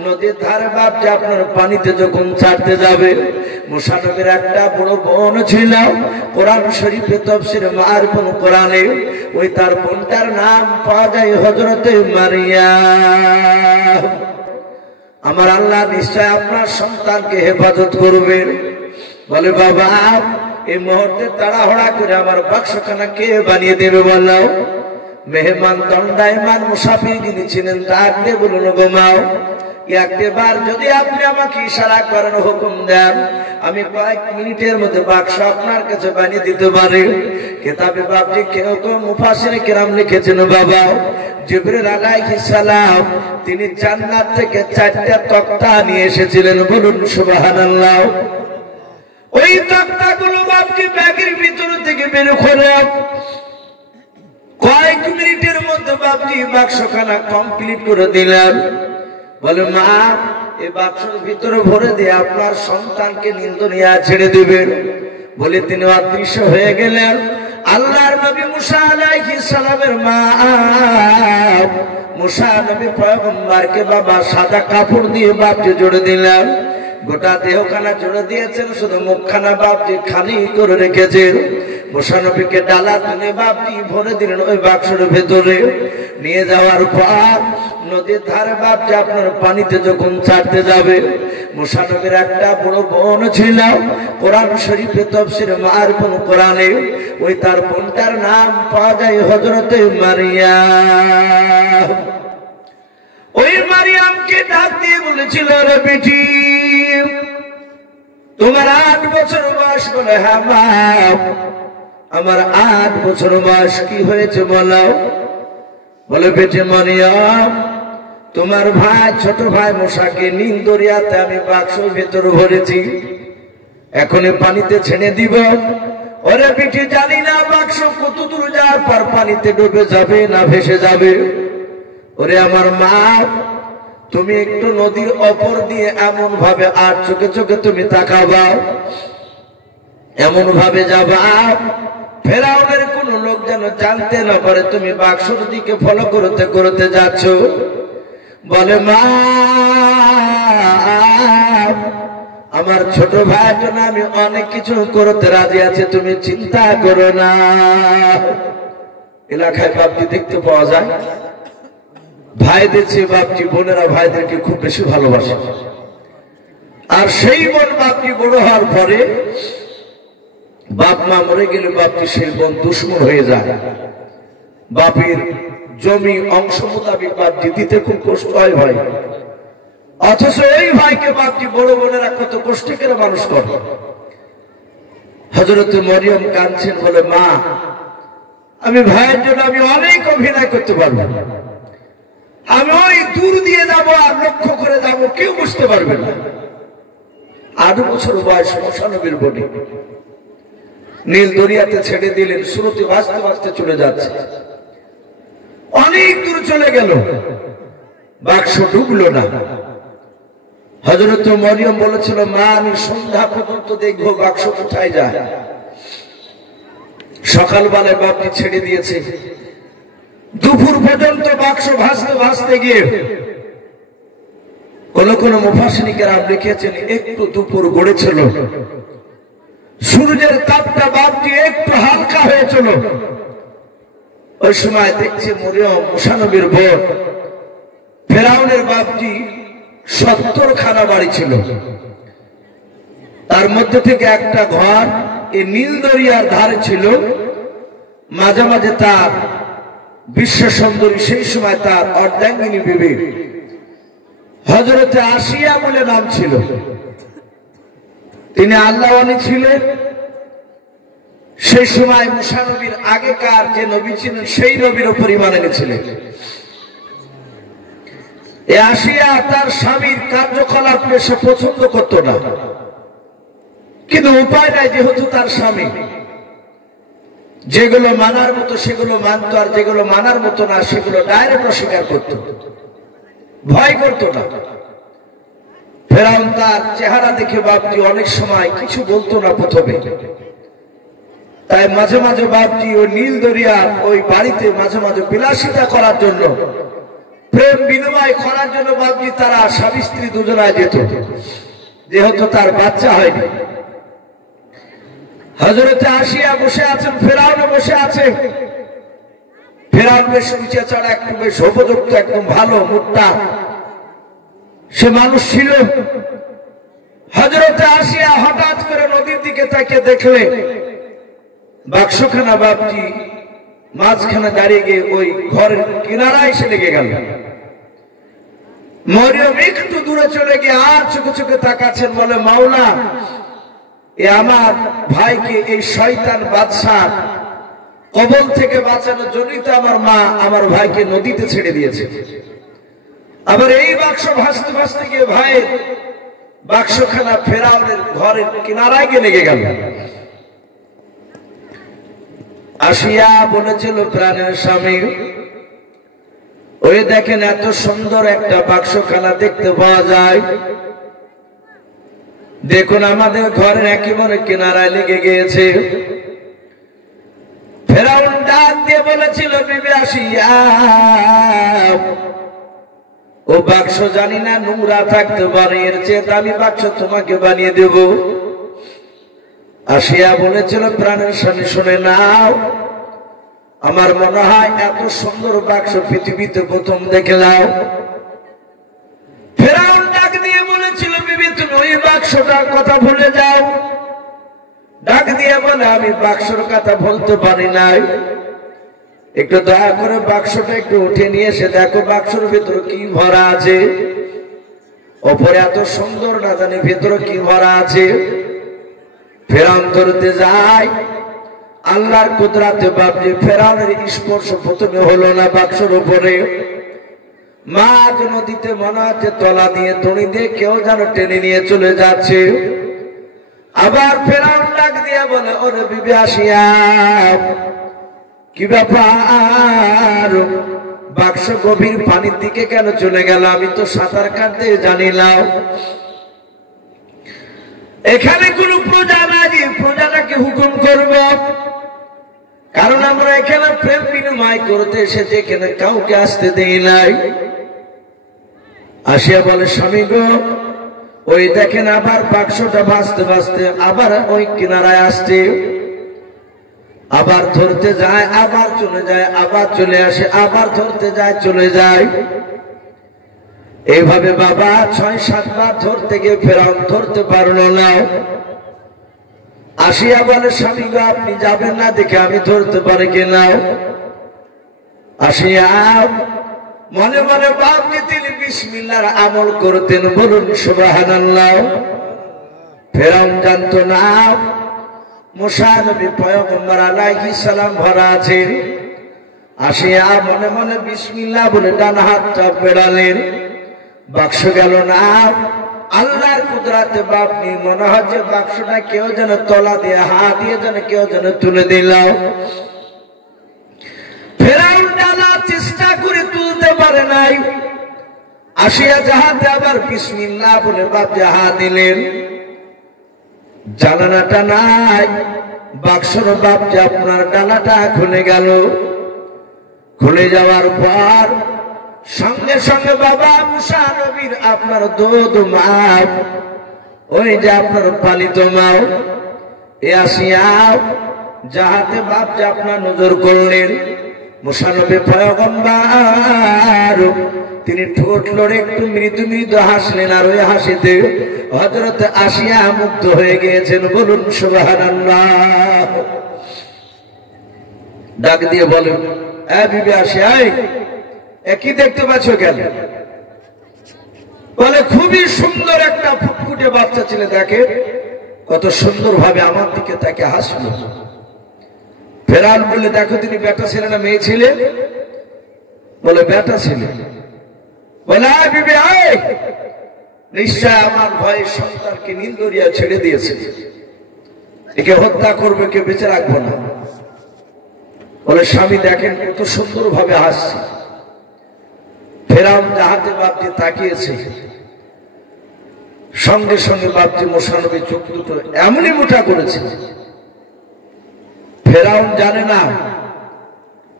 নদীর ধারে বাপজি আপনার পানিতে যখন ছাড়তে যাবে, মুসা নবীর একটা বড় বোন ছিল, কোরআন শরীফে তাফসীরে মারফুল কোরআনে ওই তার বোনটার নাম পাওয়া যায় হযরতে মারিয়াম। আমার আল্লাহ নিশ্চয় আপনার সন্তানকে হেফাজত করবেন। বলে বাবা এই মুহূর্তে তাড়াহুড়া করে আমার বাক্সখানা কে বানিয়ে দেবে বলো? মেহমান দণ্ডায়মান মুসাফির যিনি ছিলেন তাকে বলুন ঘুমাও। একবার যদি আপনি আমাকে ইশারা করেন, হুকুম দেন, আমি কয়েক মিনিটের মধ্যে বাক্স আপনার কাছে বানিয়ে দিতে পারি। কিতাবে বাপজি কেউ কেউ মুফাসসির কিরাম লিখেছেন বাবা জিবরিল আলাইহিস সালাম তিনি জান্নাত থেকে 4টা তক্তা নিয়ে এসেছিলেন। বলুন সুবহানাল্লাহ। ওই তক্তাগুলো বাপজি ব্যাগের ভিতর থেকে বের করে কয়েক মিনিটের মধ্যে বাপজি বাক্সখানা কমপ্লিট করে দিলেন। বলে মা এই বাক্সের ভিতরে ভরে দিয়ে আপনার সন্তানকে নিন্দনিয়া ছেড়ে দিবেন। বলে তিনি অদৃশ্য হয়ে গেলেন। আল্লাহর নবী মুসা আলাইহিস সালামের মা মুসা নবী পয়গম্বরকে বাবা সাদা কাপড় দিয়ে বাপজি জড়ে দিলেন। গোটা দেহখানা জড়ে দিয়েছেন, শুধু মুখখানা বাপজি খালি করে রেখেছেন। মুসা নবীকে ডালা তুলে বাপজি ভরে দিলেন ওই বাক্সের ভেতরে। নিয়ে যাওয়ার পর নদীর ধারে বাপজি আপনার পানিতে যখন ছাড়তে যাবে, মুসা নবীর একটা বড় বোন ছিল, কোরআন শরীফে তাফসীরে মারফুল কোরআনে ওই তার বোনটার নাম পাওয়া যায় হযরতে মারিয়াম। ওই মারিয়ামকে ডাক দিয়ে বলেছিল, রে বেটি তোমার 8 বছর বয়স? বলে হ্যাঁ মা আমার 8 বছর বয়স। কি হয়েছে বলো? বলে বেটি মারিয়াম তোমার ভাই ছোট ভাই মুসাকে নীল দরিয়াতে আমি বাক্সের ভেতর ভরেছি, এখনই পানিতে ছেড়ে দিব। ওরে বেটি জানি না বাক্স কত দূর যাওয়ার পর পানিতে ডুবে যাবে না ভেসে যাবে। ওরে আমার মা তুমি একটু নদীর অপর দিয়ে এমন ভাবে আর চোখে চোখে তুমি তাকাবা, এমন ভাবে যাবা ফেরাউনের কোন লোক যেন জানতে না পারে তুমি বাক্সর দিকে ফলো করতে করতে যাচ্ছ। বলে মা আমার ছোট ভাইয়ের জন্য আমি অনেক কিছু করতে রাজি আছি, তুমি চিন্তা করো না। এলাকায় বাপজি দেখতে পাওয়া যায় ভাইদের চেয়ে বাপজি বোনেরা ভাইদেরকে খুব বেশি ভালোবাসে। আর সেই বোন বাপজি বড় হওয়ার পরে বাপ মা মরে গেলে বাপজি সেই বোন দুশ্মন হয়ে যায়। বাপের জমি অংশ মোতাবেক বাপজি দিতে খুব কষ্ট হয় ভাই, অথচ এই ভাইকে বাপজি বড় বোনেরা কত কষ্ট করে মানুষ করে। হযরতে মরিয়ম কাঁদছেন, বলে মা আমি ভাইয়ের জন্য আমি অনেক অভিনয় করতে পারবো, আমি ওই দূর দিয়ে যাব আর লক্ষ্য করে যাব, কেউ বুঝতে পারবে না। 8 বছর বয়স মুসা নবীর বডি নীল দরিয়াতে ছেড়ে দিলেন। স্রোতে ভাসতে ভাসতে চলে যাচ্ছে, অনেক দূর চলে গেল, বাক্স ডুবলো না। হযরত মরিয়ম বলেছিল মা আমি সন্ধ্যা পর্যন্ত দেখবো বাক্স কোথায় যায়। সকালবেলায় বাপজি ছেড়ে দিয়েছে, দুপুর পর্যন্ত বাক্স ভাসতে ভাসতে গিয়ে কোন কোন মুফাসসির কেরাম লিখেছেন একটু দুপুর গড়েছিল, সূর্যের তাপটা বাপজি একটু হালকা হয়েছিল। ওই সময় দেখছে মরিয়ম মুসা নবীর বোন, ফেরাউনের বাপজি 70 খানা বাড়ি ছিল, তার মধ্যে থেকে একটা ঘর এই নীল দরিয়ার ধারে ছিল। মাঝে মাঝে তার বিশ্ব সুন্দরী, সেই সময় তার অর্ধাঙ্গিনী বিবি হযরতে আসিয়া বলে নাম ছিল, তিনি আল্লাহওয়ালি ছিলেন। সেই সময় মুসা নবীর আগেকার যে নবী ছিলেন সেই নবীর উপর ঈমান এনেছিলেন। এই আসিয়া তার স্বামীর কার্যকলাপ সে পছন্দ করত না, কিন্তু উপায় নাই, যেহেতু তার স্বামী যেগুলো মানার মতো সেগুলো মানত, আর যেগুলো মানার মতো না সেগুলো ডাইরেক্ট অস্বীকার করত, ভয় করত না। ফেরাউন তার চেহারা দেখে বাপজি অনেক সময় কিছু বলতো না প্রথমে, তাই মাঝে মাঝে বাপজি ওই নীল দরিয়ার ওই বাড়িতে মাঝে মাঝে বিলাসিতা করার জন্য প্রেম বিনিময় করার জন্য বাবজি তারা স্বামী স্ত্রী দুজনায় যেত, যেহেতু তার বাচ্চা হয়নি। হযরতে আসিয়া বসে আছেন, ফেরাউন বসে আছে। ফেরাউন বেশ উঁচা চড়া, একটু বেশ উপযুক্ত, একদম ভালো মোটা সে মানুষ ছিল। হযরতে আসিয়া হঠাৎ করে নদীর দিকে তাকিয়ে দেখলে বাক্সখানা বাবজি মাঝখানে দাঁড়িয়ে গিয়ে ওই ঘরের কিনারায় এসে লেগে গেল। মরিয়ম একটু দূরে চলে গিয়ে আর চোখে চোখে তাকাচ্ছেন, বলে মাওলা, এ আমার ভাইকে এই শয়তান বাদশাহ কবল থেকে বাঁচানোর জন্যই তো আমার মা আমার ভাইকে নদীতে ছেড়ে দিয়েছে। আবার এই বাক্স ভাসতে ভাসতে গিয়ে ভাইয়ের বাক্সখানা ফেরাউনের ঘরের কিনারায় গিয়ে লেগে গেল। আসিয়া বলেছিল প্রাণের স্বামী, ওই দেখেন এত সুন্দর একটা বাক্সখানা দেখতে পাওয়া যায়, দেখুন আমাদের ঘরের একেবারে কিনারায় লেগে গিয়েছে। ফেরাউন ডাক দিয়ে বলেছিল, বিবি আসিয়া, ও বাক্স জানি না নোংরা থাকতে পারে, এর চেয়ে দামি বাক্স তোমাকে বানিয়ে দেব। আসিয়া বলেছিল প্রাণের স্বামী, শুনে নাও, আমার মনে হয় এত সুন্দর বাক্স পৃথিবীতে প্রথম দেখলাম। ফেরাউন ডাক দিয়ে বলেছিল, বিবি তুমি ওই বাক্সটার কথা ভুলে যাও। ডাক দিয়ে বলে, আমি বাক্সর কথা বলতে পারি নাই, একটু দয়া করে বাক্সটা একটু উঠে নিয়ে এসে দেখো বাক্সের ভিতরে কি ভরা আছে। ওপরে এত সুন্দর, না জানি ভিতরে কি ভরা আছে। ফেরাউন ধরতে যায়, আল্লাহর কুদরতে বাবজি ফেরাউনের স্পর্শ প্রথমে হলো না বাক্সের উপরে। মাঝ নদীতে মনে হচ্ছে তলা দিয়ে দড়ি দিয়ে কেউ যেন টেনে নিয়ে চলে যাচ্ছে। আবার ফেরাউন ডাক দিয়ে বলে, ওরে বিবি আসিয়া, কি ব্যাপার, বাক্স গভীর পানির দিকে কেন চলে গেল? আমি তো সাঁতার কাটতে জানিলাম। এখানে কোন প্রজা নাই যে প্রজাটাকে হুকুম করব, কারণ আমরা এখানে প্রেম বিনিময় করতে এসেছি, এখানে কাউকে আসতে দেই নাই। আসিয়া বলে, স্বামী গো, ওই দেখেন আবার বাক্সটা ভাসতে ভাসতে আবার ওই কিনারায় আসছে, আবার ধরতে যায়, আবার চলে যায়, আবার চলে আসে, আবার ধরতে যায়, চলে যায়। এইভাবে বাবা ৬-৭ বার ধরতে গিয়ে ফেরাউন ধরতে পারলো না। আসিয়া বলে, স্বামী গো, আপনি যাবেন না দেখে আমি ধরতে পারি কিনা। আসিয়া মনে মনে বাপকে তিনি বিসমিল্লাহর আমল করতেন, বলুন সুবহানাল্লাহ। ফেরাউন জানতো না মুসা নবী পয়গম্বর আলাইহিস সালাম ভরা আছেন। আসিয়া মনে মনে বিসমিল্লাহ বলে ডান হাতটা বেড়ালেন, বাক্স গেল না। আল্লাহর কুদরতে বাপনি মনে হয় যে বাক্সটা কেউ যেন তলা দিয়ে হাত দিয়ে যেন কেউ যেন তুলে দিল। ফেরাউন টানার চেষ্টা করে তুলতে পারে নাই। আসিয়া যাহাতে আবার বিসমিল্লাহ বলে বাপ হাত দিলেন, জানালাটা নাই, বাক্সর বাপ যে আপনার ডালাটা খুলে গেল। খুলে যাওয়ার পর সঙ্গে সঙ্গে বাবা মুসা নবীর আপনার দুধ মাপ, ওই যে আপনার পালিত মাও, এ আসিয়া যাহাতে বাপ যে আপনার নজর করলেন। মুসা নবী পয়গম্বর তিনি ঠোঁট লড়ে একটু মৃদু মৃদু হাসলেন, আর ওই হাসিতে হযরত আসিয়া মুগ্ধ হয়ে গিয়েছেন, বলুন সুবহানাল্লাহ। ডাক দিয়ে বলেন, এ বিবি আসিয়া, কি দেখতে পাচ্ছ কেন? বলে, খুবই সুন্দর একটা ফুটফুটে বাচ্চা ছেলে, দেখে কত সুন্দর ভাবে আমার দিকে তাকে হাসলো। ফেরাউন বললে, দেখো তিনি বেটা ছেলে না মেয়ে ছেলে? বলে, বেটা ছেলে। বলে, বিবি আয়, নিশ্চয় আমার ভয়ে সন্তানকে নিন্দরিয়া ছেড়ে দিয়েছে, একে হত্যা করবে, কে বেঁচে রাখবো না। বলে, স্বামী দেখেন কত সুন্দর ভাবে হাসছে। ফেরাউন যাহাতে বাপজি তাকিয়েছে, সঙ্গে সঙ্গে বাপজি মুসা নবী চোখ দুটো এমনই মোটা করেছে। ফেরাউন জানে না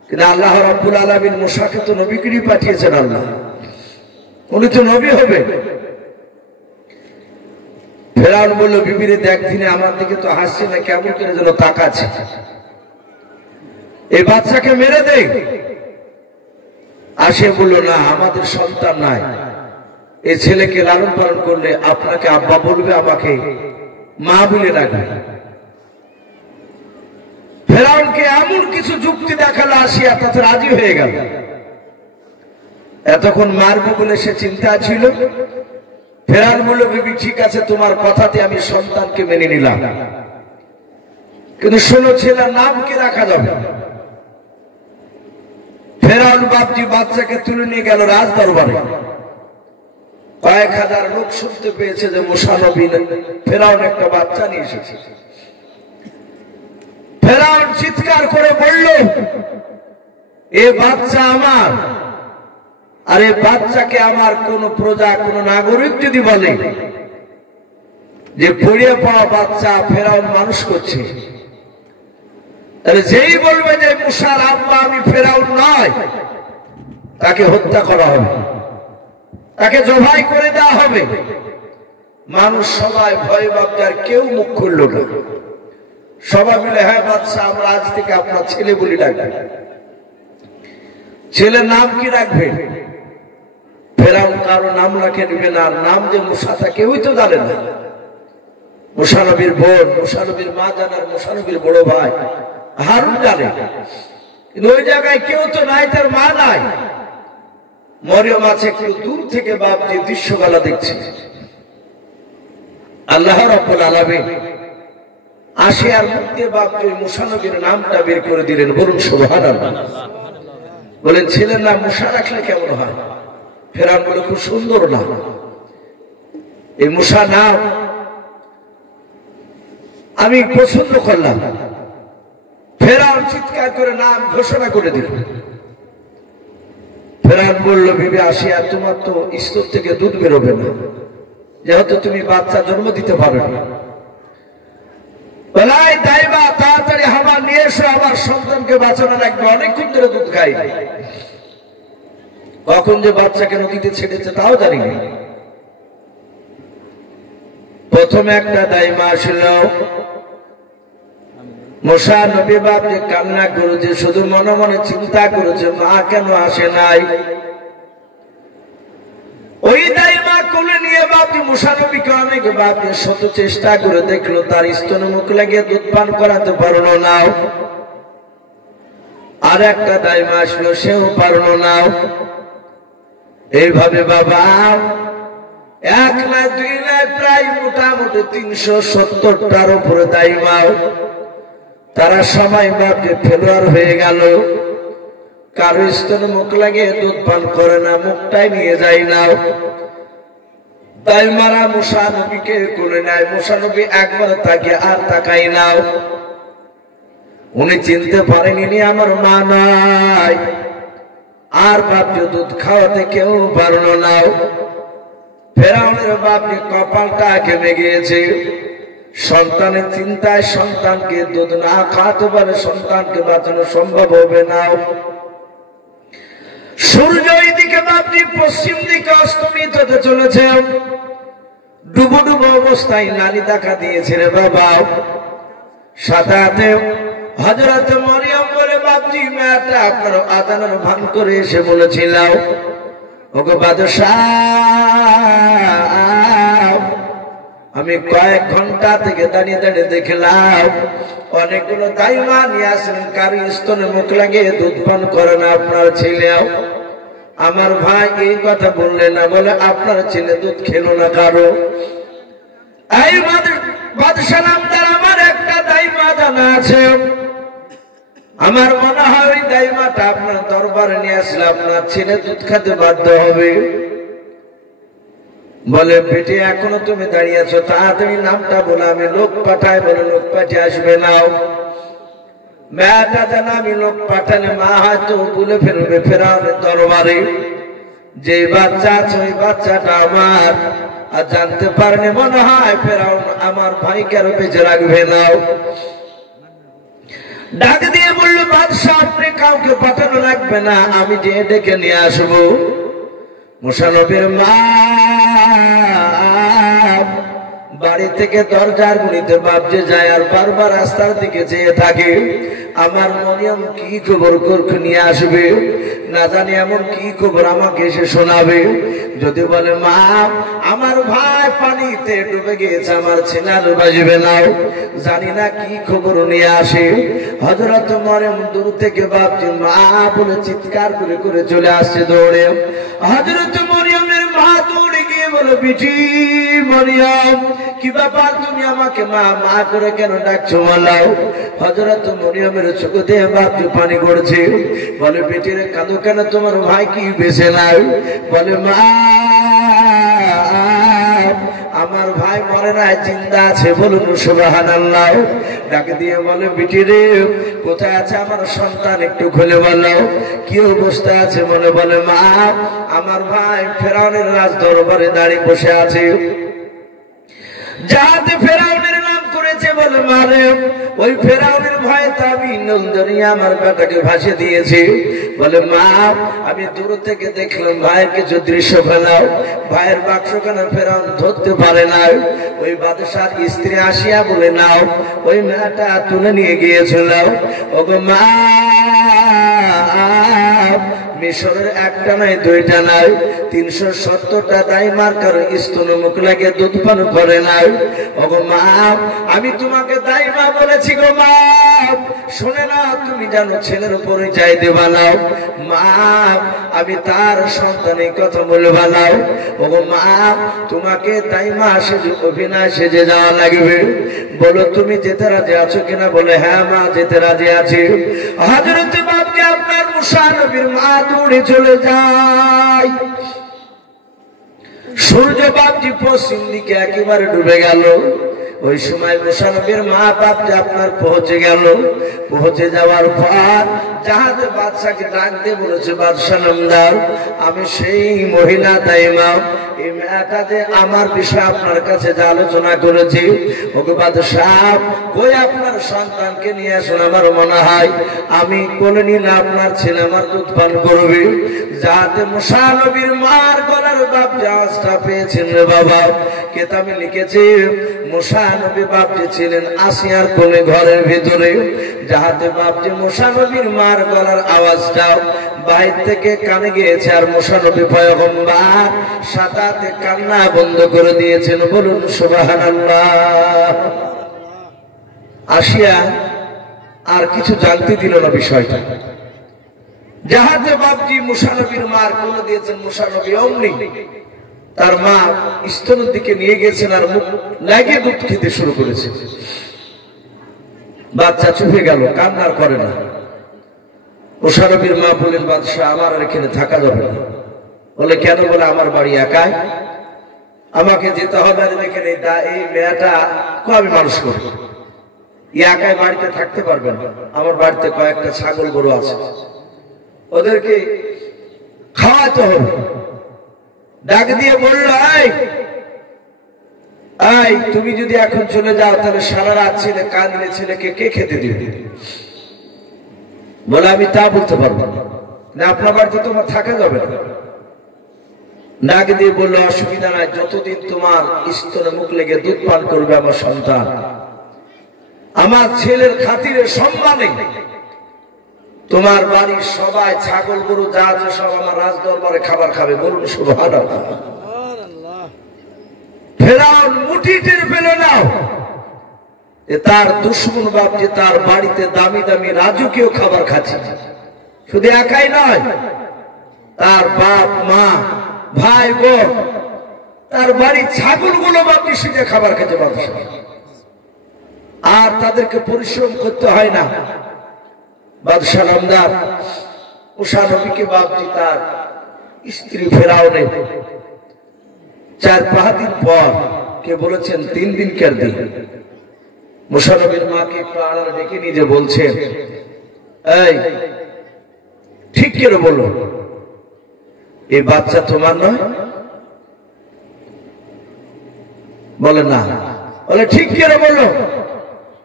কিন্তু আল্লাহ রাব্বুল আলামিন মুসাকে তো নবীকে পাঠিয়েছেন আল্লাহ, উনি তো নবী হবে। ফেরাউন বলল, বিবিরে দেখ দিনে আমার দিকে তো হাসছে না, কেমন করে যেন তাকাচ্ছে, এই বাচ্চাকে মেরে দে। আসে বলল, না আমাদের সন্তান নাই, এই ছেলেকে লালন পালন করলে আপনাকে আব্বা বলবে, আমাকে মা বলে ডাকবে। ফেরাউনকে এমন কিছু যুক্তি দেখালো আসিয়া, তাতে রাজি হয়ে গেল। এতক্ষণ মারবো বলে সে চিন্তা ছিল। ফেরাউন বলল, বিবি ঠিক আছে, তোমার কথাতে আমি সন্তানকে মেনে নিলাম, কিন্তু শোনো ছেলের নাম কি রাখা যাবে? ফেরাউন বাপজি বাচ্চাকে তুলে নিয়ে গেল রাজ দরবারে। কয়েক হাজার লোক শুনতে পেয়েছে যে মুসা নবী ফেরাউন একটা বাচ্চা নিয়ে এসেছে। ফেরাউন চিৎকার করে বলল, এ বাচ্চা আমার, আর এই বাচ্চাকে আমার কোন প্রজা, কোন নাগরিক যদি বলে যে পড়িয়ে পাওয়া বাচ্চা ফেরাউন মানুষ করছে, তাহলে যেই বলবে যে মুসার আব্বা আমি ফেরাউন নয়, তাকে হত্যা করা হবে, তাকে জবাই করে দেওয়া হবে। মানুষ সবাই ভয় বাচ্চার কেউ মুখ খুলল না। সবাই মিলে, হ্যাঁ বাচ্চা, আমরা আজ থেকে আপনার ছেলে বলি ডাকবে। ছেলের নাম কি রাখবে? ফেরাউন কারো নাম রাখে নিবে না, আর নাম যে মুসা তা কেউই তো জানে না। মুসা নবীর বোন, মুসা নবীর মা জানার, মুসা নবীর বড় ভাই হারুন জানে, কিন্তু ওই জায়গায় কেউ তো নাই, তার মা নাই। মরিয়ম আছে একটু দূর থেকে, বাপ যে দৃশ্যবেলা দেখছে। আল্লাহ রাব্বুল আলামিন আসিয়ার মুখে বাপ ওই মুসা নবীর নামটা বের করে দিলেন। বলুন সুবহানাল্লাহ। বলেন ছেলের নাম মুসা রাখলে কেমন হয়? ফেরাউন বলে, খুব সুন্দর নাম, এই মুসা নাম আমি পছন্দ করলাম। ফেরাউন চিৎকার করে নাম ঘোষণা করে দিল। ফেরাউন বলল, বিবি আসিয়া, তোমার তো স্তর থেকে দুধ বেরোবে না, যেহেতু তুমি বাচ্চা জন্ম দিতে পারো না। বলাই দাইবা, তাড়াতাড়ি হামা নিয়ে এসো, আমার সন্তানকে বাঁচানো লাগবে, অনেকক্ষণ ধরে দুধ খাই, কখন যে বাচ্চাকে নদীতে ছেড়েছে তাও জানি না। প্রথমে একটা দাইমা আসল। মুসা নবী বাপ যে কান্না করেছে, শুধু মনে মনে চিন্তা করেছে, মা কেন আসে নাই। ওই দাইমা কোলে নিয়ে বাপি মুসা নবীকে অনেক বাপি শত চেষ্টা করে দেখলো, তার স্তনে মুখ লাগিয়ে দুধ পান করাতে পারলো না। আর একটা দাইমা আসলো, সেও পারলো না। এইভাবে বাবা এক না দুই না, প্রায় মোটামুটি 370টার উপরে দাইমাও, তারা সবাই বাপে ফেলোয়ার হয়ে গেল। কারো স্তনে মুখ লাগিয়ে দুধ পান করে না, মুখটাই নিয়ে যায় না। তাই মারা মুসা নবীকে কোলে নেয়। মুসা নবী একবার তাকিয়ে আর তাকাই না। উনি চিনতে পারেনি আমার মা নাই, আর বাপকে দুধ খাওয়াতে কেউ পারলো না। ফেরাউনের বাপকে কপালটা ঘেমে গিয়েছে। সন্তানের চিন্তায় সন্তানকে দুধ না খাওয়াতে পারে, সন্তানকে বাঁচানো সম্ভব হবে না। সূর্য এইদিকে বাপটি পশ্চিম দিকে অস্তমিত হতে চলেছে। ডুবো ডুবো অবস্থায় নালি দেখা দিয়েছে রে বাবা। সাথে সাথে হযরত মরিয়ম বলে, বাপজি মেয়েটা আপনার আজানের ভান করে এসে বলেছিল, ওগো বাদশাহ, আমি কয়েক ঘন্টা থেকে দাঁড়িয়ে দাঁড়িয়ে দেখলাম অনেকগুলো দাইমা নিয়ে আসেন, কারো স্তনে মুখ লাগিয়ে দুধ পান করে না আপনার ছেলেও। আমার ভাই এই কথা বললেন না, বলে আপনার ছেলে দুধ খেলো না কারো। এই বাদশাহ নামদার আমার একটা দাইমা জানা আছে, আমার মনে হয় ওই দাইমাটা আপনার দরবারে নিয়ে আসলে আপনার ছেলে দুধ খেতে বাধ্য হবে। বলে, বেটে এখনো তুমি দাঁড়িয়ে আছো, তাড়াতাড়ি নামটা বলে আমি লোক পাঠাই। বলে, লোক পাঠিয়ে আসবে না। মেয়েটা জানা আমি লোক পাঠালে মা হয়তো বলে ফেলবে ফেরাউনের দরবারে যে বাচ্চা আছে ওই বাচ্চাটা আমার, আর জানতে পারেনি মনে হয় ফেরাউন আমার ভাইকে আরো বেঁচে রাখবে না। ডাক দিয়ে বলল, বাদশা আপনি কাউকে পাঠানো লাগবে না, আমি যে ডেকে নিয়ে আসবো। মুসা নবীর মা বাড়ি থেকে দরজার গুলিতে বাপজে যায় আর বারবার রাস্তার দিকে চেয়ে থাকে, আমার মরিয়ম কি খবর করকে নিয়ে আসবে, না জানি এমন কি খবর আমাকে এসে শোনাবে। যদি বলে, মা আমার ভাই পানিতে ডুবে গিয়েছে, আমার ছেলে বাজবে না, জানি না কি খবর নিয়ে আসে। হযরত মরিয়ম দূর থেকে বাপজি মা বলে চিৎকার করে করে চলে আসছে দৌড়ে। হযরত মরিয়মের মা দৌড়ে গিয়ে বলে, বিটি মরিয়ম কি ব্যাপার, তুমি আমাকে মা মা করে কেন ডাকছো বলাও। হযরত মরিয়মের চোখ দিয়ে বাপজি পানি পড়ছে। বলে, বেটির কাঁদো কেন, তোমার ভাই কি বেঁচে নাই? বলে, মা আমার ভাই মরে নাই, জিন্দা আছে, বলুন সুবহানাল্লাহ। ডাকে দিয়ে বলে, বিটি রে কোথায় আছে আমার সন্তান, একটু খুলে বলো কি অবস্থা আছে। মনে বলে, মা আমার ভাই ফেরাউনের রাজ দরবারে দাঁড়িয়ে বসে আছে, যাতে ফেরাউনের নাম করেছে। বলে, মারে ওই ফেরাউনের ভয়ে তো আমি নন্দনিয়া আমার বেটাকে ভাসিয়ে দিয়েছি। বলে, মা আমি দূর থেকে দেখলাম ভাইয়ের কিছু দৃশ্য ফেলাও, ভাইয়ের বাক্সখানা ফেরাউন ধরতে পারে না। ওই বাদশার স্ত্রী আসিয়া বলে, নাও ওই মেয়েটা তুলে নিয়ে গিয়েছিল। ওগো মা, মিশরের একটা নাই দুইটা নাই 370টা দাইমার কারো স্তন মুখ লাগে দুধ পান করে নাই। ওগো মা আমি তোমাকে দাইমা বলেছি গো মা, শোনে না তুমি জানো ছেলের পরিচয় দেবা নাও। মা আমি তার সন্তানের কথা বলবা নাও। ওগো মা তোমাকে দাইমা সেজে অভিনয় সেজে যাওয়া লাগবে, বলো তুমি যেতে রাজি আছো কিনা। বলে, হ্যাঁ মা যেতে রাজি আছি। হযরত বাপজি আপনার মুসা নবীর মা দৌড়ে চলে যায়। সূর্য বাপজি পশ্চিম দিকে একেবারে ডুবে গেল। ওই সময় মুসা নবীর মা বাপজি আপনার পৌঁছে গেল। পৌঁছে যাওয়ার পর জাহাজের বাদশাকে ডাক দিয়ে বলেছে, বাদশা নামদার আমি সেই মহিলা দাইমা, এই মেয়েটা যে আমার বিষয়ে আপনার কাছে যে আলোচনা করেছি, ওকে বাদশাহ ওই আপনার সন্তানকে নিয়ে আসুন, আমার মনে হয় আমি কোলে নিলে আপনার ছেলে আমার দুধ পান করবে। যাতে মুসা নবীর মার গলার বাপজি আওয়াজটা পেয়েছেন রে বাবা, কেতাবে লিখেছে মুসা নবী বাপজি ছিলেন আসিয়ার কোলে ঘরের ভিতরে। যাহাতে বাপজি মুসা নবীর মার গলার আওয়াজটা বাইরে থেকে কানে গিয়েছে, আর মুসা নবী পয়গম্বর সাথে কান্না বন্ধ করে দিয়েছেন, বলুন সুবহানাল্লাহ। আসিয়া আর কিছু জানতে দিল না বিষয়টা। যাহাতে বাপজি মুসা নবীর মার কোলে দিয়েছেন, মুসা নবী অমনি তার মা স্তনের দিকে নিয়ে গেছেন আর মুখ লাগিয়ে দুধ খেতে শুরু করেছে। বাচ্চা চুপে গেল, কান্নার করে না। মুসা নবীর মা বললেন, বাদশাহ আমার এখানে থাকা যাবে না। বলে, কেন? বলে, আমার বাড়ি একাই, আমাকে যেতে হবে, আর এখানে এই মেয়েটা আমি মানুষ করবো, একাই বাড়িতে থাকতে পারবেন। আমার বাড়িতে কয়েকটা ছাগল গরু আছে, ওদেরকে খাওয়াতে হবে। ডাক দিয়ে বলল, এই তুমি যদি এখন চলে যাও তাহলে সারা রাত ছেলে কাঁদলে ছেলেকে কে খেতে দিবে? বলে, আমি তা বলতে পারবো না, আপনার বাড়িতে তোমার থাকা যাবে না। ডাক দিয়ে বললো, অসুবিধা নাই, যতদিন তোমার স্তনে মুখ লেগে দুধ পান করবে আমার সন্তান, আমার ছেলের খাতিরে সম্মানে তোমার বাড়ির সবাই ছাগল গরু যা আছে সব আমার রাজ দরবারে খাবার খাবে, বলুন সুবহানাল্লাহ। ফেরাউন মুঠি টের পেল না, তার দুশমন বাপজি তার বাড়িতে দামি দামি রাজকীয় খাবার খাচ্ছে। শুধু একাই নয়, তার বাপ মা ভাই বোন তার বাড়ির ছাগলগুলো বাপজি সেটা খাবার খেতে পারছে, আর তাদেরকে পরিশ্রম করতে হয় না। বাদশাহ নামদার মুসা নবীকে বাপজি তার স্ত্রী ফেরাউনের 4-5 দিন পর কে বলেছেন 3 দিনকার দিন। মুসা নবীর মাকে একটু আড়ালে ডেকে নিজে বলছেন, এই ঠিক করে বলো, এই বাচ্চা তোমার নয়? বলে, না। বলে, ঠিক করে বলো,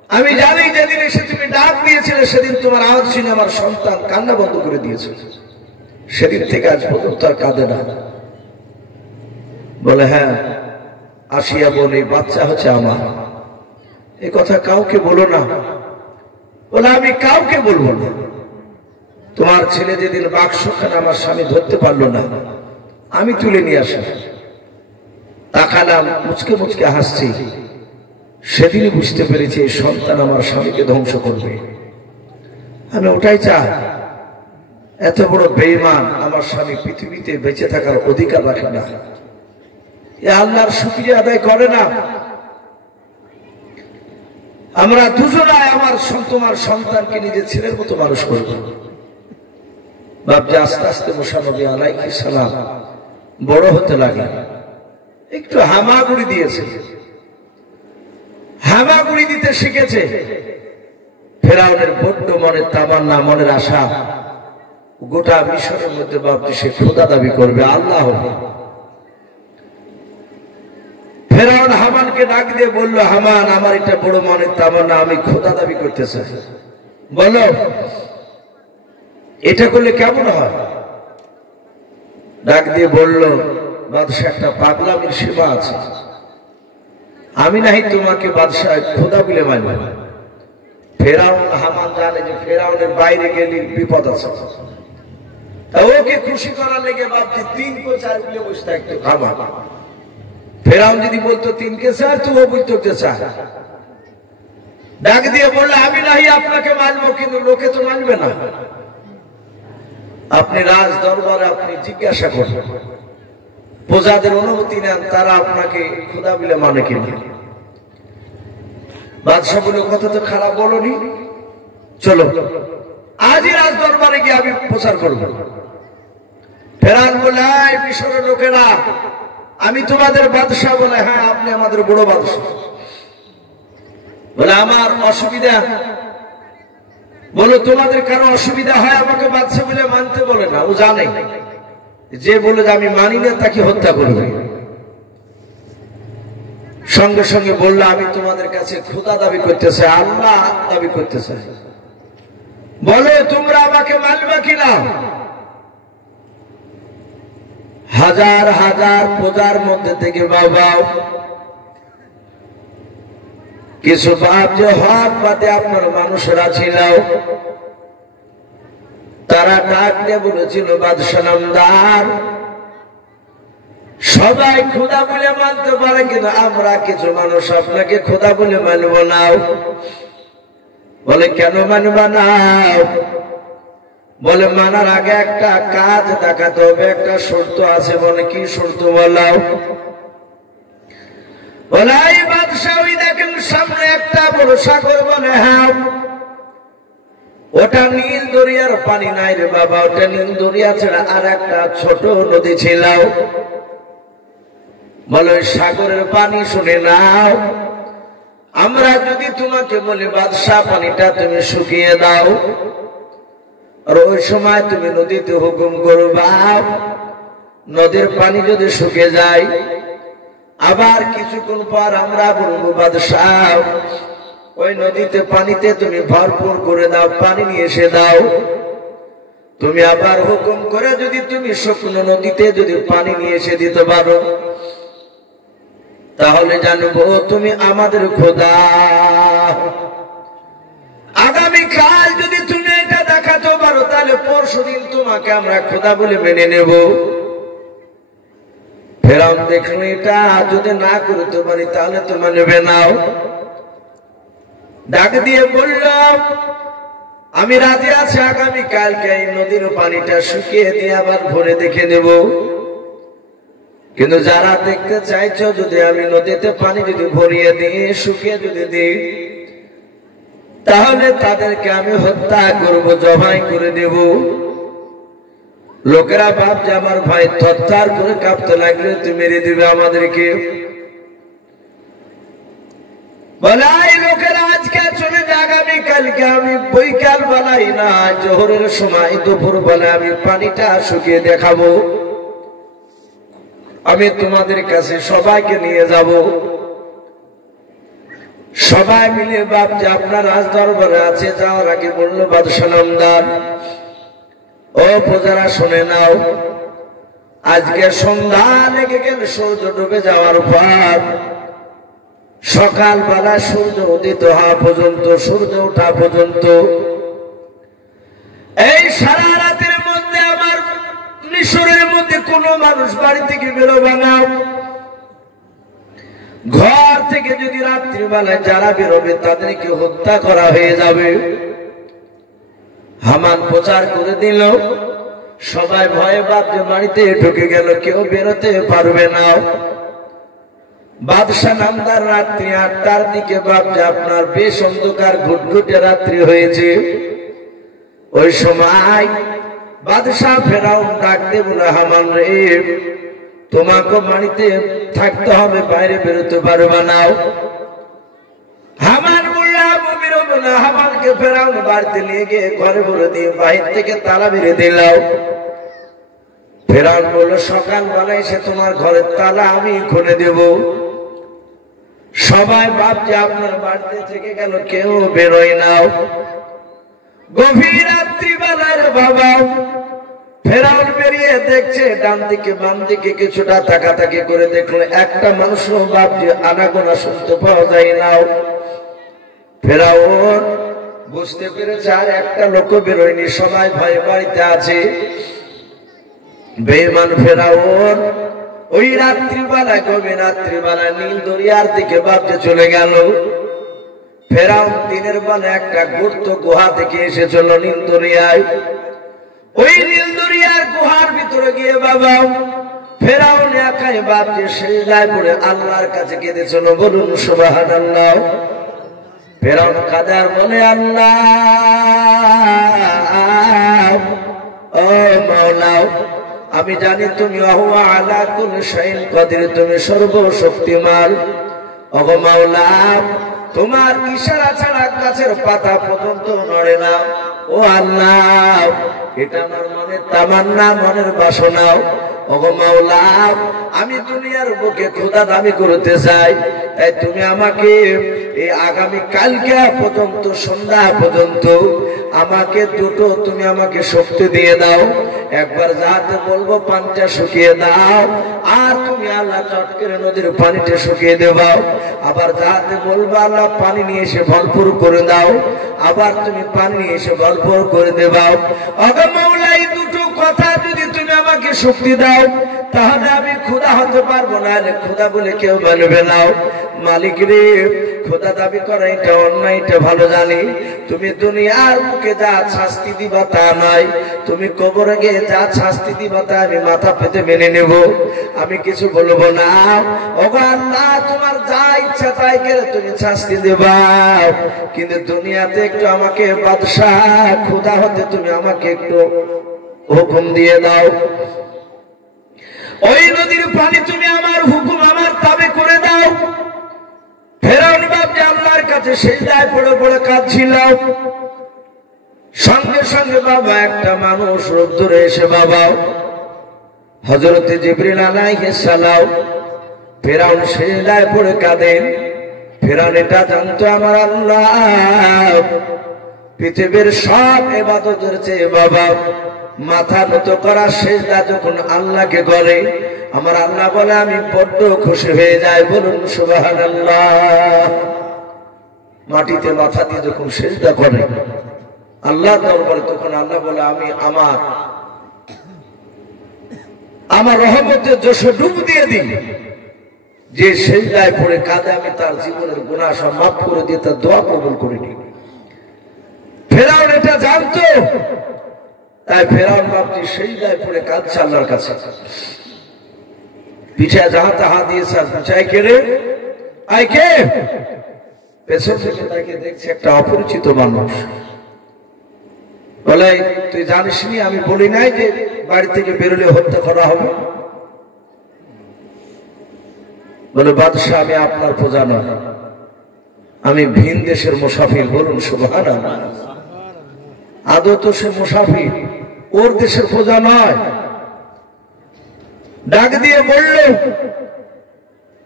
আমি জানি যেদিন এসে তুমি ডাক দিয়েছিলে সেদিন তোমার আওয়াজ শুনে আমার সন্তান কান্না বন্ধ করে দিয়েছে, সেদিন থেকে আজ পর্যন্ত আর কাঁদে না। বলে হ্যাঁ, আসিয়া বলে বাচ্চা হচ্ছে আমার, এই কথা কাউকে বলো না। বলে আমি কাউকে বলবো না। তোমার ছেলে যেদিন বাক্সখানে আমার স্বামী ধরতে পারলো না, আমি তুলে নিয়ে আসি, তাকালাম, মুচকে মুচকে হাসছি, সেদিনই বুঝতে পেরেছি এই সন্তান আমার স্বামীকে ধ্বংস করবে। আমি ওটাই চাই। এত বড় বেঈমান আমার স্বামী পৃথিবীতে বেঁচে থাকার অধিকার রাখে না, এ আল্লাহর শুকরিয়া আদায় করে না। আমরা দুজনায় আমার তোমার সন্তানকে নিজের ছেলের মতো মানুষ করব। বাপজি আস্তে আস্তে মুসা নবী আলাইহিস সালাম বড় হতে লাগলেন। একটু হামাগুড়ি দিয়েছে, হামাগুড়ি দিতে শিখেছে। ফেরাউনের বড্ড মনের তামান্না, মনের আশা, গোটা মিশরের মধ্যে বাপজি সে খোদা দাবি করবে, আল্লাহ হবে। ফেরাউন হামানকে ডাক দিয়ে বলল, হামান আমার এটা বড় মনের তামান্না, আমি খোদা দাবি করতে চাই, বলো এটা করলে কেমন হয়? ডাক দিয়ে বলল, বাদশাহ একটা পাগলামির সীমা আছে, আমি নাহি তোমাকে বাদশাহ খোদা বলে মানব। ফেরাউন হামান জানে যে ফেরাউনের বাইরে গেলে বিপদ আছে, তা ওকে খুশি করার লেগে বাপজি 3 কো 4 বলে বসে থাকতো। ফেরাউন যদি বলতো 3 কে 4, তো ও বলতো 4। ডাক দিয়ে বললো, আমি নাহি আপনাকে মানবো, কিন্তু লোকে তো মানবে না। আপনি রাজ দরবারে আপনি জিজ্ঞাসা করবেন, প্রজাদের অনুমতি নেন, তারা আপনাকে খোদা বলে মানে কিনা। বাদশাহ বলে, কথা তো খারাপ বলনি, চলো আজই রাজ দরবারে গিয়ে আমি প্রচার করব। ফেরাউন বলে, মিশরের লোকেরা আমি তোমাদের বাদশাহ। বলে হ্যাঁ, আপনি আমাদের বড় বাদশাহ। বলে আমার অসুবিধা? বলো তোমাদের কারো অসুবিধা হয় আমাকে বাদশাহ বলে মানতে? বলে না, ও জানে যে বলে যে আমি মানি না তাকে হত্যা করবে। সঙ্গে সঙ্গে বললো, আমি তোমাদের কাছে খোদা দাবি করতে চাই, আল্লাহ দাবি করতে চাই, বলো তোমরা আমাকে মানবে কিনা? হাজার হাজার প্রজার মধ্যে থেকে বাবা কিছু বাপ যে হক বাদে আপনার মানুষেরা ছিল, তারা ডাক দিয়ে বলেছিল, বাদশাহ নামদার সবাই খোদা বলে মানতে পারে, কিন্তু আমরা কিছু মানুষ আপনাকে খোদা বলে মানব না। বলে কেন মানব না? বলে মানার আগে একটা কাজ দেখাতে হবে, একটা শর্ত আছে। বলে কি শর্ত বলাও? বলে এই বাদশাহ ওই দেখেন সামনে একটা বড় সাগর। বলে হ্যাঁ, ওটা নীল দরিয়ার পানি নাই রে বাবা, ওটা নীল দরিয়া ছাড়া আর একটা ছোট নদী ছিল। বলে সাগরের পানি শুনে নাও, আমরা যদি তোমাকে বলি বাদশাহ পানিটা তুমি শুকিয়ে দাও, আর ওই সময় তুমি নদীতে হুকুম করবা, নদীর পানি যদি শুকিয়ে যায়, আবার কিছুক্ষণ পর আমরা বলবো বাদশাহ ওই নদীতে পানিতে তুমি ভরপুর করে দাও, পানি নিয়ে এসে দাও। তুমি আবার হুকুম করে যদি তুমি শুকনো নদীতে যদি পানি নিয়ে এসে দিতে পারো, তাহলে জানবো তুমি আমাদের খোদা। আগামীকাল যদি তুমি এটা দেখাতে পারো, তাহলে পরশুদিন তোমাকে আমরা খোদা বলে মেনে নেব। ফেরাউন দেখলো এটা যদি না করতে পারি তাহলে তো মানবে না। ডাক দিয়ে বলল, আমি রাজি আছি, আগামীকালকে এই নদীর পানিটা শুকিয়ে দিয়ে আবার ভরে দেখে নেব, কিন্তু যারা দেখতে চাইছো যদি আমি নদীতে পানি যদি ভরিয়ে দিয়ে শুকিয়ে যদি দিই, তাহলে তাদেরকে আমি হত্যা করব, জবাই করে দেব। লোকেরা ভাব যে আমার ভাই থরথর করে কাঁপতে লাগলে তুমি মেরে দিবে আমাদেরকে। বলে লোকেরা আজকে চলে যায়, আগামীকালকে আমি বৈকাল বেলায় না জোহরের সময় দুপুর বেলা আমি পানিটা শুকিয়ে দেখাবো, আমি তোমাদের কাছে সবাইকে নিয়ে যাব। সবাই মিলে বাপ যে আপনার রাজ দরবারে আছে, যাওয়ার আগে বলল বাদশাহ নামদার, ও প্রজারা শুনে নাও, আজকে সন্ধ্যা লেগে গেল, সূর্য ডুবে যাওয়ার পর সকালবেলা সূর্য উদিত হওয়া পর্যন্ত, সূর্য ওঠা পর্যন্ত এই সারা রাতের মধ্যে আমার মিশরের মধ্যে কোনো মানুষ বাড়ি থেকে বেরোবে না। ঘর থেকে যদি রাত্রিবেলায় যারা বেরোবে তাদেরকে হত্যা করা হয়ে যাবে। হামান প্রচার করে দিল, সবাই ভয়ে বাপকে বাড়িতে ঢুকে গেল, কেউ বেরোতে পারবে না। বাদশাহ নামদার রাত্রি 8টার দিকে বাপকে আপনার বেশ অন্ধকার ঘুটঘুটে রাত্রি হয়েছে। ওই সময় বাদশাহ ফেরাউন ডাকতে বলে, হামান রে, তোমাকে বাড়িতে থাকতে হবে, বাইরে বেরোতে পারবে না। হামান বললাম বেরোবো না। হামানকে ফেরাউন বাড়িতে নিয়ে গিয়ে ঘরে বলে দিয়ে বাহির থেকে তালা মেরে দিলাম। ফেরাউন বলল, সকালবেলায় এসে তোমার ঘরের তালা আমি খুলে দেব। সবাই ভাবছে আপনার বাড়িতে থেকে গেল, কেউ বেরোয় নাও। গভীর রাত্রিবেলার বাবা ফেরাউন বেরিয়ে দেখছে, ডান দিকে বাম দিকে কিছুটা তাকাতাকি করে দেখলো, একটা মানুষও ভাবছে আনাগোনা শুনতে পাওয়া যায় না। ফেরাউন বুঝতে পেরেছে আর একটা লোক বেরোয়নি, সবাই ভয়ে বাড়িতে আছে। বেঈমান ফেরাউন ওই রাত্রিবেলায়, গভীর রাত্রিবেলায় নীল দরিয়ার দিকে ভাবতে চলে গেল। ফেরাউন দিনের বেলা একটা গর্ত গুহা থেকে এসেছিল নীল দরিয়ায়। ওই নীল দরিয়ার গুহার ভিতরে গিয়ে বাবা ফেরাউন একাই ভাবছে, সিজদায় পড়ে আল্লাহর কাছে কেঁদেছিল। বলুন সুবহানাল্লাহ। ফেরাউন কাদার বলে, আল্লাহ, ও মাওলা, আমি জানি তুমি ওয়া আলা কুল্লি শাইইন কাদির, তুমি সর্বশক্তিমান। ওগো মাওলা, তোমার ইশারা ছাড়া গাছের পাতা পর্যন্ত নড়ে না। ও আল্লাহ, এটা আমার মনের তামান্না, মনের বাসনা। ওগো মাওলা, আমি দুনিয়ার বুকে খোদা দাবি করতে চাই, তাই তুমি আমাকে এই আগামী কালকে পর্যন্ত, সন্ধ্যা পর্যন্ত আমাকে দুটো তুমি আমাকে শক্তি দিয়ে দাও। একবার যাতে বলবো পানিটা শুকিয়ে দাও, আর তুমি আল্লাহ চট করে নদীর পানিটা শুকিয়ে দেবাও। আবার যাতে বলবো আল্লাহ পানি নিয়ে এসে ভরপুর করে দাও, আবার তুমি পানি নিয়ে এসে ভরপুর করে দেবাও। ওগো মাওলা, এই দুটো কথা যদি তুমি আমাকে শক্তি দাও, তাহলে আমি খোদা হতে পারবো না, খোদা বলে কেউ মানবে না। মালিক রে, খোদা দাবি করা এটা অন্যায়, এটা ভালো জানি। তুমি দুনিয়ার বুকে যা শাস্তি দিবা তা নাই, তুমি কবরে গিয়ে যা শাস্তি দিবা তা আমি মাথা পেতে মেনে নেব, আমি কিছু বলবো না। ওগো আল্লাহ, তোমার যা ইচ্ছা তাই গেলে তুমি শাস্তি দেবা, কিন্তু দুনিয়াতে একটু আমাকে বাদশাহ খোদা হতে তুমি আমাকে একটু হুকুম দিয়ে দাও। ওই নদীর পানি তুমি আমার হুকুম, আমার তাবে করে দাও। ফেরাউন বাপজি আল্লাহর কাছে সিজদায় পড়ে পড়ে কাঁদছিল। সঙ্গে সঙ্গে বাবা একটা মানুষ রূপ ধরে এসে বাবা হযরত জিবরিল আলাইহিস সালাম। ফেরাউন সিজদায় পড়ে কাঁদেন। ফেরাউন এটা জানতো, আমার আল্লাহ পৃথিবীর সব ইবাদতের চেয়ে বাবা মাথা নত করা সিজদা যখন আল্লাহকে করে, আমার আল্লাহ বলে আমি বড্ড খুশি হয়ে যাই। বলুন সুবহানাল্লাহ। মাটিতে মাথা দিয়ে যখন সিজদা করে আল্লাহ দরবারে, তখন আল্লাহ বলে আমি আমার রহমতের যশো ডুব দিয়ে দিই। যে সিজদায় পড়ে কাঁদে আমি তার জীবনের গুনাহ সব মাফ করে দিয়ে তার দোয়া কবুল করে নিই। ফেরাউন এটা জানতো, তাই ফেরাউন বাপজি সিজদায় পড়ে কাঁদছে আল্লাহর কাছে। পিঠে যাহা তাহা দিয়েছে, চাই কে রে, আয় কে? পেছন থেকে তাকে দেখছে একটা অপরিচিত মানুষ। বলে, তুই জানিস নি আমি বলি নাই যে বাড়ি থেকে বেরোলে হত্যা করা হবে? বলে, বাদশাহ আমি আপনার প্রজা নয়, আমি ভিন দেশের মুসাফির। বলুন সুবহানাল্লাহ। আদৌ তো সে মুসাফির, ওর দেশের প্রজা নয়। ডাক দিয়ে বলল,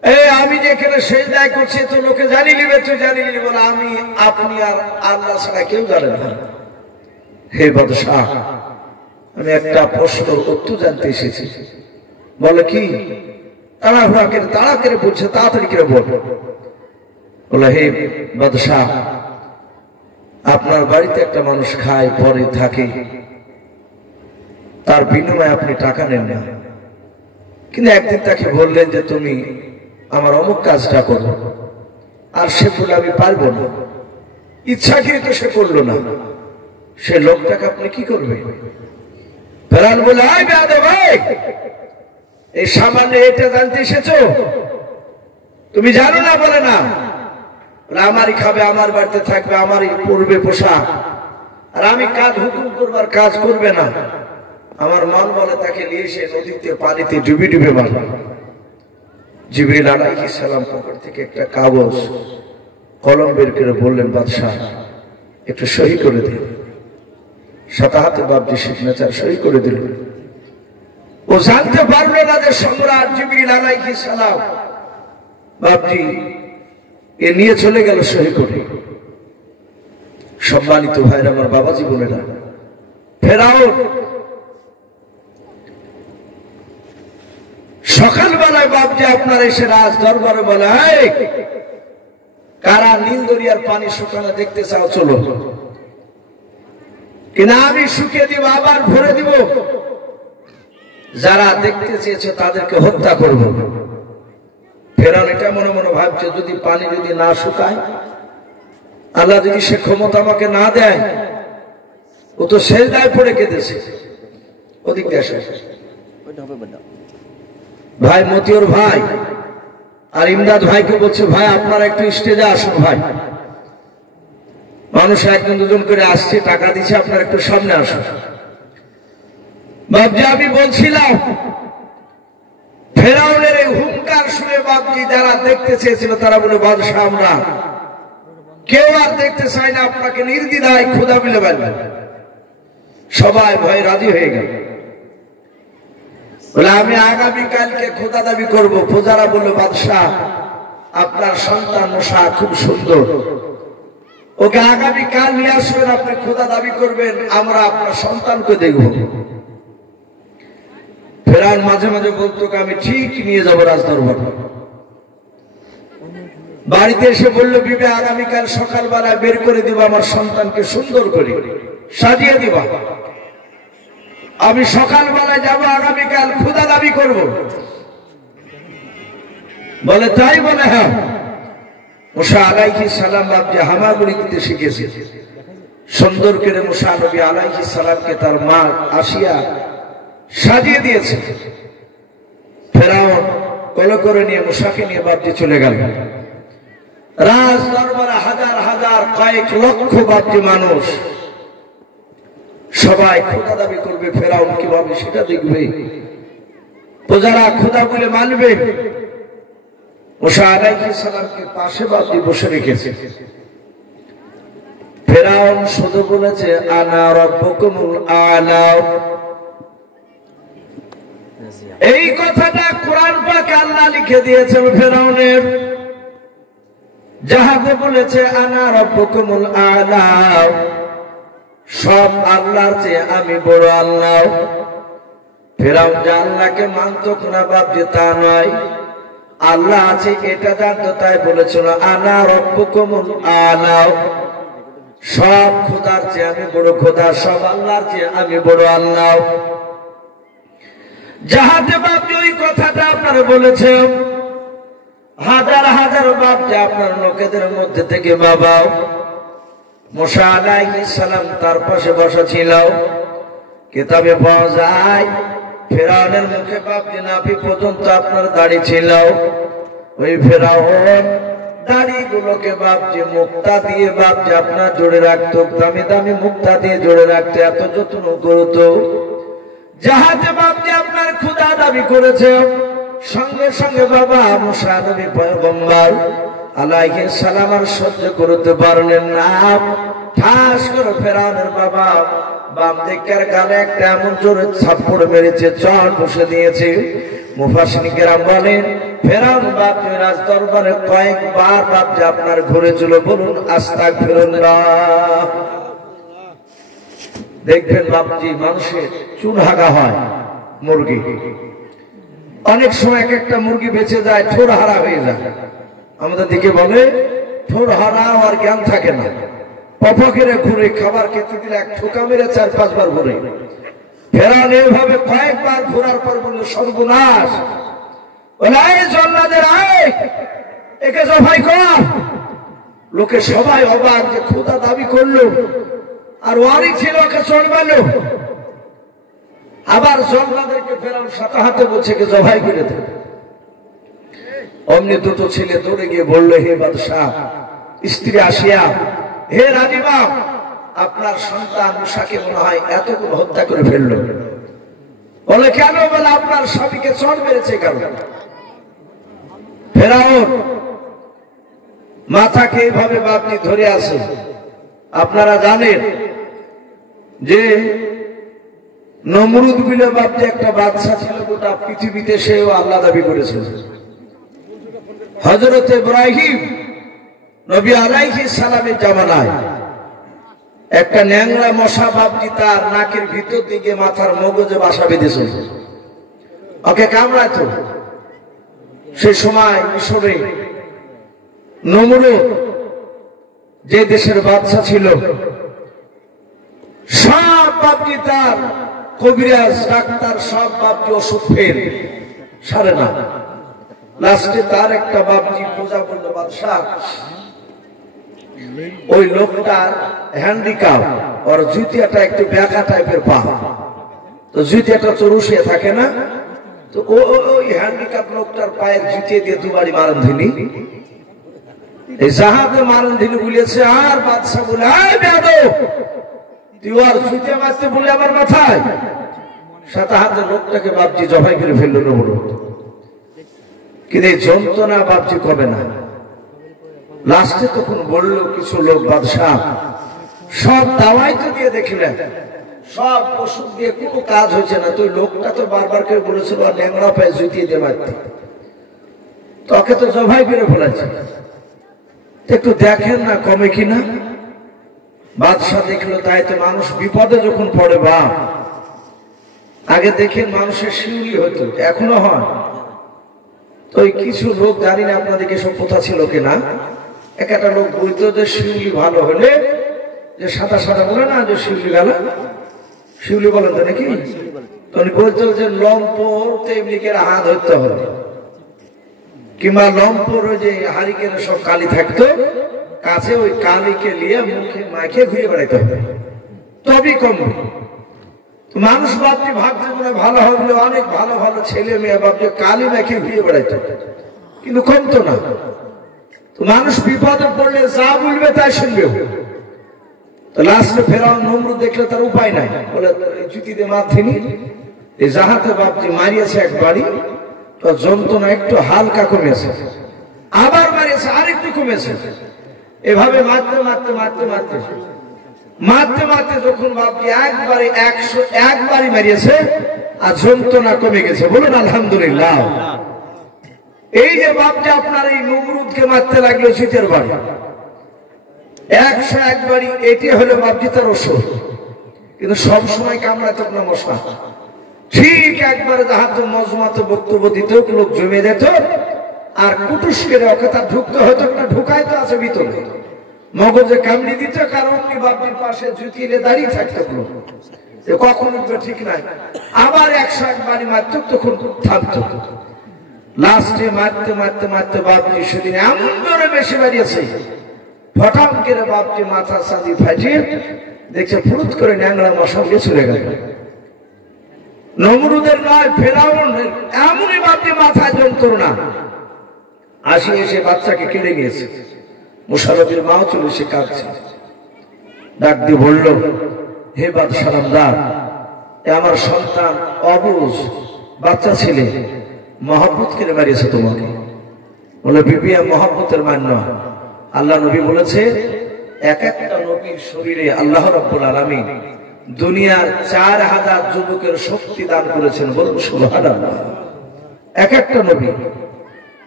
এই আমি যেখানে সেজদায় করছি তো লোকে জানি নিবে, তুই জানি নিবি বলে আমি আপনি আর আল্লাহ ছাড়া কেউ জানে না। হে বাদশাহ, আমি একটা প্রশ্নের উত্তর জানতে এসেছি। বলে কি? তাড়া করে বলছে, তাড়াতাড়ি করে বল। বলে হে বাদশাহ, আপনার বাড়িতে একটা মানুষ খায় পরে থাকে, তার বিনিময়ে আপনি টাকা নেন না, কিন্তু একদিন তাকে বললেন যে তুমি আমার অমুক কাজটা করো, আর সে বলে আমি পারবো না, ইচ্ছাকৃত সে করলো না, সে লোকটাকে আপনি কি করবে? ফেরাউন বলে, আয় বেয়াদব ভাই, এই সামান্য এটা জানতে এসেছো? তুমি জানো না? বলে না, আমারই খাবে, আমার বাড়িতে থাকবে, আমারই পরবে পোশাক, আর আমি কাজ হুকুম করবার কাজ করবে না। আমার মন বলে তাকে নিয়ে এসে নদীতে পানিতে ডুবে ডুবে মারবে। জিবরিল আলাইহিস সালাম পকেট থেকে একটা কাগজ কলম বের করে বললেন, বাদশাহ একটু সহি করে দিন। সাথে হাতে বাবজি সিগনেচার সহি করে দিল। ও জানতে পারলো না যে সম্রাট জিবরিল আলাইহিস সালাম বাবজি এ নিয়ে চলে গেল সহি করে। সম্মানিত ভাইরা, আমার বাবা জীবনেরা, ফেরাউন সকালবেলায় বাবজি আপনার এসে রাজ দরবারে বলে, কারা নীল দরিয়ার পানি শুকানো দেখতে চাও? চলো, কিনা আমি শুকিয়ে দিব, আবার ভরে দিব, যারা দেখতে চেয়েছে তাদেরকে হত্যা করব। ফেরাউন এটা মনে মনে ভাবছে, যদি পানি যদি না শুকায়, আল্লাহ যদি সে ক্ষমতা আমাকে না দেয়, ও তো সেজদায় পড়ে কেঁদেছে। ওদিক আসে ভাই মতিউর ভাই আর ইমদাদ ভাইকে বলছে, ভাই আপনারা একটু স্টেজে আসুন। ভাই মানুষ একজন দুজন করে আসছে, টাকা দিচ্ছে, আপনারা একটু সামনে আসুন। বাবজি আমি বলছিলাম, ফেরাউনের এই হুঙ্কার শুনে বাবজি যারা দেখতে চেয়েছিল তারা বলে, বাদশাহ আমরা কেউ আর দেখতে চাই না, আপনাকে নির্দ্বিধায় খোদা বলে বলবেন। সবাই ভয়ে রাজি হয়ে গেল। বলে আমি আগামীকালকে খোদা দাবি করবো। প্রজারা বললো, বাদশাহ আপনার সন্তান মুসা খুব সুন্দর, ওকে আগামীকাল নিয়ে আসবেন, আপনি খোদা দাবি করবেন, আমরা আপনার সন্তানকে দেখব। ফেরাউন মাঝে মাঝে বলতো, আমি ঠিক নিয়ে যাবো রাজদরবার। বাড়িতে এসে বললো, বিবে আগামীকাল সকালবেলা বের করে দিব, আমার সন্তানকে সুন্দর করে সাজিয়ে দিবা, আমি সকালবেলায় যাবো, আগামীকাল খোদা দাবি করব। বলে তাই? বলে হ্যাঁ। মুসা আলাইহিস সালাম বাবজি হামাগুড়ি দিতে শিখেছে। সুন্দর করে মুসা নবী আলাইহিস সালামকে তার মা আসিয়া সাজিয়ে দিয়েছে। ফেরাউন কল করে নিয়ে মুসাকে নিয়ে বাবজি চলে গেল। রাজ দরবারে হাজার হাজার কয়েক লক্ষ বাবজি মানুষ, সবাই খোদা দাবি করবে। ফেরাউন কিভাবে সেটা দেখবে, প্রজারা খোদা বলে মানবে। মুসা আলাইহিস সালামকে পাশে বাবজি বসে রেখেছে। ফেরাউন শুধু বলেছে, আনা রাব্বুকুমুল আ'লা। এই কথাটা কোরআন পাকে আল্লাহ লিখে দিয়েছেন ফেরাউনের, যাহাতে বলেছে আনা রাব্বুকুমুল আ'লা, সব আল্লাহর চেয়ে আমি বড় আল্লাহ। ফেরাউন যে আল্লাহকে মানত না বাবজি তা নয়, আল্লাহ আছে এটা জানতো, তাই বলেছিল আনা রাব্বুকুমুল আ'লা, সব খোদার চেয়ে আমি বড় খোদা, সব আল্লাহর চেয়ে আমি বড় আল্লাহ। যাহাতে বাবজি ওই কথাটা আপনারা বলেছেন, হাজার হাজার বাবজি আপনার লোকেদের মধ্যে থেকে বাবা মুসা আলাইহিস সালাম তার পাশে বসা ছিল। কিতাবে পাওয়া যায় ফেরাউনের মুখে বাবজি নাভি পর্যন্ত আপনার দাড়ি ছিল। ওই ফেরাউন দাড়িগুলোকে বাবজি মুক্তা দিয়ে বাবজি আপনার জোড়ে রাখতো, দামি দামি মুক্তা দিয়ে জোড়ে রাখতে এত যত্ন করতো, যাহাতে বাবজি আপনার খোদা দাবি করেছে। সঙ্গে সঙ্গে বাবা মুসা নবী পয়গম্বর আলাইহিস সালাম আর সহ্য করতে পারলেন না। ঠাস করে ফেরাউনের বাবা বাম দিকের গালে একটা এমন জোরে থাপ্পড় মেরেছে, চট বসে দিয়েছে। মুফাসসিরিন কেরাম বলেন ফেরাউন বাপজি রাজ দরবারে কয়েকবার বাপজি আপনার ঘুরেছিল, বলুন আস্তাগফিরুল্লাহ। দেখবেন বাপজি মানুষের চুনহাগা হয় মুরগি, অনেক সময় এক একটা মুরগি বেঁচে যায়, ঠোর হারা হয়ে যায়। আমাদের দিকে বলে ঠোর হারা আর জ্ঞান থাকে না, পফকেরে ঘুরে খাবার খেতে দিলে এক ঠোকা মেরে 4-5 বার ঘুরে। ফেরাউন এভাবে কয়েকবার ঘোরার পর বলল সর্বনাশ, একে জবাই কর। লোকে সবাই অবাক যে খোদা দাবি করলো আর ওয়ারি ছিল, ওকে চড়বালো। আবার জল্লাদেরকে ফেরাউন সাথে হাতে বলছে কে জবাই করে দেবে। অমনি দুটো ছেলে দৌড়ে গিয়ে বললো, হে বাদশাহ, স্ত্রী আসিয়া, হে রানীমা, আপনার সন্তান মুসাকে মনে হয় এতগুলো হত্যা করে ফেললো। বলে কেন? বলে আপনার স্বামীকে চড় মেরেছে। কেন? ফেরাউন মাথাকে এইভাবে বাপনি ধরে আছে। আপনারা জানেন যে নমরুদ বিলে বাপনি একটা বাদশা ছিল, গোটা পৃথিবীতে সেও আল্লাহ দাবি করেছে। হযরত ইব্রাহিম নবী আলাইহিস সালামের জামানায় একটা ন্যাংরা মশা বাপনি তার নাকের ভিতর দিকে মাথার মগজে বাসা বেঁধেছে, ওকে কামড়াতো। সে সময় মিশরে নমরুদ যে দেশের বাদশা ছিল, সব বাপনি তার কবিরাজ ডাক্তার সব বাপনি ওষুধ ফেল সারে না। লাস্টে তার একটা বাপনি পূজা করলো, বাদশা ওই লোকটার হ্যান্ডিক্যাপ, ওর জুতিয়াটা একটু ব্যাকা টাইপের পা, তো জুতিয়াটা চরুষিয়ে থাকে না, তো ওই হ্যান্ডিক্যাপ লোকটার পায়ের জুতিয়ে দিয়ে দুবারই মারণ ধিনি, এই জাহাজে মারণ ধিনি বলেছে। আর বাদশা বলে, আয় বেয়াদব, তুই আর জুতিয়ে মারতে বলে আমার মাথায়। সাথে হাতে লোকটাকে বাপজি জবাই করে ফেললো নমরুদ। কিন্তু এই যন্ত্রণা বাপজি কবে না। লাস্টে তখন বলল কিছু লোক, বাদশাহ সব দাওয়াই তো দিয়ে দেখলেন, সব ওষুধ দিয়ে কোনো কাজ হয়েছে না, তো লোকটা তো বারবার করে বলেছিল আর ন্যাংরা পায়ে জুতিয়ে দিয়ে মারতে, তোকে তো জবাই করে ফেলেছে, একটু দেখেন না কমে কিনা। বাদশাহ দেখলো, তাই তো মানুষ বিপদে যখন পড়ে, বা আগে দেখেন মানুষের শিউলি হতো, এখনো হয়। তো কিছু লোক, জানি না আপনাদেরকে সব কথা ছিল কিনা, একটা লোক বলতো যে শিউলি ভালো হলে, যে সাদা সাদা বলে না যে শিউলি গালা, শিউলি বলেন তো নাকি, তো বলতো যে লম্পর তেমনি করে হাত ধরতে হবে, কিংবা লম্পর ওই যে হারিকেন সব কালি থাকতো কাছে, ওই কালিকে নিয়ে মুখে মাখে ঘুরে বেড়াইতে হবে, তবেই কমবে। মানুষ বাপটি ভাবতে মনে ভালো হবে, অনেক ভালো ভালো ছেলে মেয়ে বাপটি কালি মেখে ঘুরে বেড়াইতো, কিন্তু কমতো না। তো মানুষ বিপদে পড়লে যা বলবে তাই শুনবে। তো লাস্টে ফেরাউন নমরুদ দেখলে তার উপায় নাই, বলে জুতি দিয়ে মারছিনি, এই জাহাতে বাপটি মারিয়েছে একবারই, তো যন্ত্রণা একটু হালকা কমেছে, আবার মারিয়েছে আরেকটু কমেছে, এভাবে মারতে মারতে মারতে মারতে মারতে মারতে যখন বাপটি একবারে 101বারই মারিয়েছে আর যন্ত্রণা কমে গেছে, বলুন আলহামদুলিল্লাহ। এই যে বাপটি আপনার এই নমরুদকে মারতে লাগলো শীতের বাড়ি 101বারই, এটি হলো বাপটি তার ওষুধ। কিন্তু সবসময় কামড়াতো না মশা, ঠিক একবারে যাহাতো মজমাতো বক্তব্য দিত, লোক জমে যেত, আর কুটুস করে ওকে তার ঢুকতে হতো না, ঢুকাই তো আছে ভিতরে, মগজে কামড়ি দিত, কারণ বাপটির পাশে জুতিয়ে দাঁড়িয়ে থাকতো, কখন উঠবে ঠিক নাই। আবার 101বারই মারত, তখন থামতো। লাস্টে মারতে মারতে মারতে বাপটি সেদিন এমন জোরে বেশি বাড়িয়েছে, ফটাম করে বাপটি মাথা চাঁদি ফাটিয়ে দেখছে ফুরুত করে ন্যাংরা মশা উড়ে চলে গেল। নমরুদের নয়, ফেরাউনের এমনই বাপটি মাথায় যন্ত্রণা, আসি এসে বাচ্চাকে কেড়ে নিয়েছে। মুশারফের মাও চলে এসে কাঁদছে, ডাক দিয়ে বলল, হে বাদশাহ নামদার, আমার সন্তান অবুঝ বাচ্চা ছেলে মহব্বত করে মারিয়েছে তোমাকে। বলে বিবি, মহব্বতের মান নয়, আল্লাহ নবী বলেছে এক একটা নবীর শরীরে আল্লাহ রাব্বুল আলামিন দুনিয়ার 4000 যুবকের শক্তি দান করেছেন, বলুন সুবহানাল্লাহ। এক একটা নবী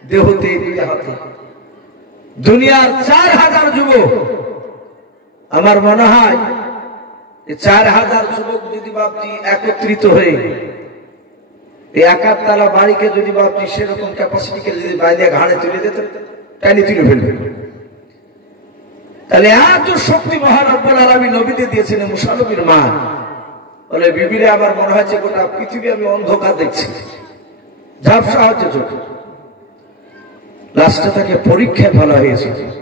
দেহতে দুই হাতে। দুনিয়ার 4000 যুবক, আমার মনে হয় 4000 যুবক যদি বাপটি একত্রিত হয়ে এই একাতলা বাড়িকে যদি বাপটি সেরকম ক্যাপাসিটিকে যদি বাইরে ঘাড়ে তুলে দিত, টানি তুলে ফেলবে। তাহলে এত শক্তি মহান রব্বুল আলামিন নবীতে দিয়েছেন। মুসা নবীর মা বলে, বিবিরে আমার মনে হচ্ছে গোটা পৃথিবী আমি অন্ধকার দেখছি, ঝাপসা হচ্ছে চোখ। লাস্টে তাকে পরীক্ষায় ফেলা হয়েছে।